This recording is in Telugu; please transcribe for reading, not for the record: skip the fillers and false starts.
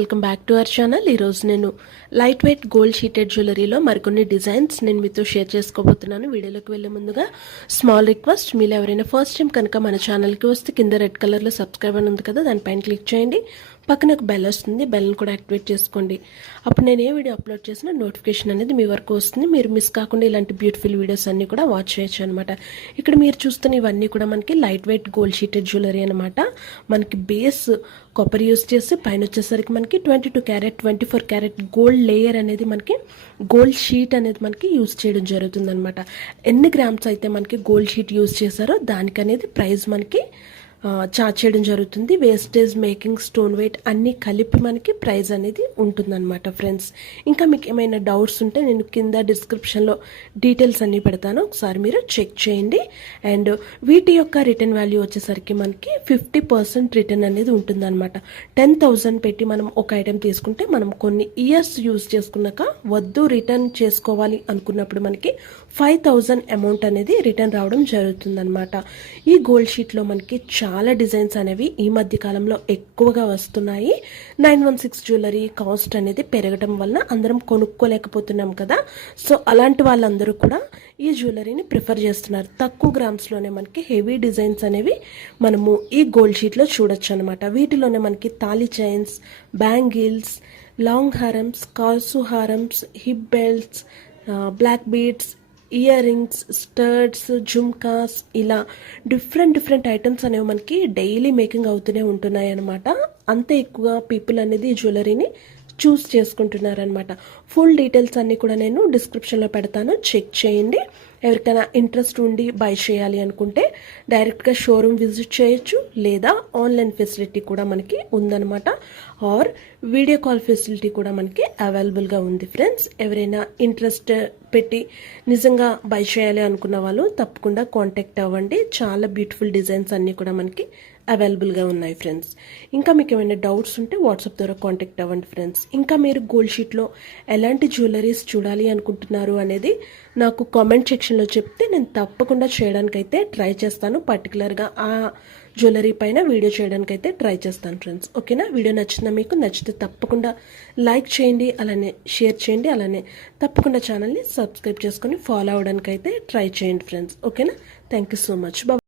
Welcome back to our channel. ఈరోజు నేను లైట్ వెయిట్ గోల్డ్ షీటెడ్ జ్యువెలరీలో మరికొన్ని డిజైన్స్ నేను మీతో షేర్ చేసుకోబోతున్నాను. వీడియోలోకి వెళ్ళే ముందుగా స్మాల్ రిక్వెస్ట్, మీరు ఎవరైనా ఫస్ట్ టైం కనుక మన ఛానల్కి వస్తే కింద రెడ్ కలర్లో సబ్స్క్రైబ్ అని ఉంది కదా, దానిపైన క్లిక్ చేయండి. పక్కన ఒక బెల్ వస్తుంది, బెల్ని కూడా యాక్టివేట్ చేసుకోండి. అప్పుడు నేను ఏ వీడియో అప్లోడ్ చేసినా నోటిఫికేషన్ అనేది మీ వరకు వస్తుంది. మీరు మిస్ కాకుండా ఇలాంటి బ్యూటిఫుల్ వీడియోస్ అన్నీ కూడా వాచ్ చేయొచ్చు అనమాట. ఇక్కడ మీరు చూస్తున్న ఇవన్నీ కూడా మనకి light weight gold sheeted jewellery అనమాట. మనకి బేస్ కాపర్ యూస్ చేసి పైన వచ్చేసరికి మనకి 22 క్యారెట్ 24 క్యారెట్ గోల్డ్ లేయర్ అనేది మనకి గోల్డ్ షీట్ అనేది మనకి యూస్ చేయడం జరుగుతుంది అనమాట. ఎన్ని గ్రామ్స్ అయితే మనకి గోల్డ్ షీట్ యూస్ చేశారో దానికి అనేది ప్రైస్ మనకి చార్జ్ చేయడం జరుగుతుంది. వేస్టేజ్, మేకింగ్, స్టోన్ వెయిట్ అన్నీ కలిపి మనకి ప్రైస్ అనేది ఉంటుందన్నమాట ఫ్రెండ్స్. ఇంకా మీకు ఏమైనా డౌట్స్ ఉంటే నేను కింద డిస్క్రిప్షన్లో డీటెయిల్స్ అన్నీ పెడతాను, ఒకసారి మీరు చెక్ చేయండి. అండ్ వీటి యొక్క రిటర్న్ వాల్యూ వచ్చేసరికి మనకి 50% రిటర్న్ అనేది ఉంటుందన్నమాట. 10,000 పెట్టి మనం ఒక ఐటెం తీసుకుంటే మనం కొన్ని ఇయర్స్ యూజ్ చేసుకున్నాక వద్దు రిటర్న్ చేసుకోవాలి అనుకున్నప్పుడు మనకి 5,000 అమౌంట్ అనేది రిటర్న్ రావడం జరుగుతుందన్నమాట. ఈ గోల్డ్ షీట్లో మనకి చాలా డిజైన్స్ అనేవి ఈ మధ్య కాలంలో ఎక్కువగా వస్తున్నాయి. 916 జ్యువెలరీ కాస్ట్ అనేది పెరగడం వల్ల అందరం కొనుక్కోలేకపోతున్నాం కదా. సో అలాంటి వాళ్ళందరూ కూడా ఈ జ్యువెలరీని ప్రిఫర్ చేస్తున్నారు. తక్కువ గ్రామ్స్లోనే మనకి హెవీ డిజైన్స్ అనేవి మనము ఈ గోల్డ్ షీట్లో చూడొచ్చు అనమాట. వీటిలోనే మనకి తాళి చైన్స్, బ్యాంగిల్స్, లాంగ్ హారమ్స్, కాసు హారమ్స్, hip belts, black beads, ear rings, studs, jhumkas, ఇలా డిఫరెంట్ ఐటమ్స్ అనేవి మనకి డైలీ మేకింగ్ అవుతూనే ఉంటున్నాయి అనమాట. అంతే ఎక్కువగా పీపుల్ అనేది ఈ జ్యువెలరీని చూస్ చేసుకుంటున్నారనమాట. ఫుల్ డీటెయిల్స్ అన్నీ కూడా నేను డిస్క్రిప్షన్లో పెడతాను, చెక్ చేయండి. ఎవరికైనా ఇంట్రెస్ట్ ఉండి బై చేయాలి అనుకుంటే డైరెక్ట్గా షోరూమ్ విజిట్ చేయొచ్చు, లేదా ఆన్లైన్ ఫెసిలిటీ కూడా మనకి ఉందన్నమాట. ఆర్ వీడియో కాల్ ఫెసిలిటీ కూడా మనకి అవైలబుల్గా ఉంది ఫ్రెండ్స్. ఎవరైనా ఇంట్రెస్ట్ పెట్టి నిజంగా బై చేయాలి అనుకున్న వాళ్ళు తప్పకుండా కాంటాక్ట్ అవ్వండి. చాలా బ్యూటిఫుల్ డిజైన్స్ అన్నీ కూడా మనకి అవైలబుల్గా ఉన్నాయి ఫ్రెండ్స్. ఇంకా మీకు ఏమైనా డౌట్స్ ఉంటే వాట్సాప్ ద్వారా కాంటాక్ట్ అవ్వండి ఫ్రెండ్స్. ఇంకా మీరు గోల్డ్ షీట్లో ఎలాంటి జ్యువెలరీస్ చూడాలి అనుకుంటున్నారు అనేది నాకు కామెంట్ సెక్షన్లో చెప్తే నేను తప్పకుండా చేయడానికైతే ట్రై చేస్తాను. పర్టికులర్గా ఆ జ్యువెలరీ పైన వీడియో చేయడానికైతే ట్రై చేస్తాను ఫ్రెండ్స్. ఓకేనా? వీడియో నచ్చిందా? మీకు నచ్చితే తప్పకుండా లైక్ చేయండి, అలానే షేర్ చేయండి, అలానే తప్పకుండా ఛానల్ని సబ్స్క్రైబ్ చేసుకొని ఫాలో అవడానికైతే ట్రై చేయండి ఫ్రెండ్స్. ఓకేనా? Thank you so much. Bye.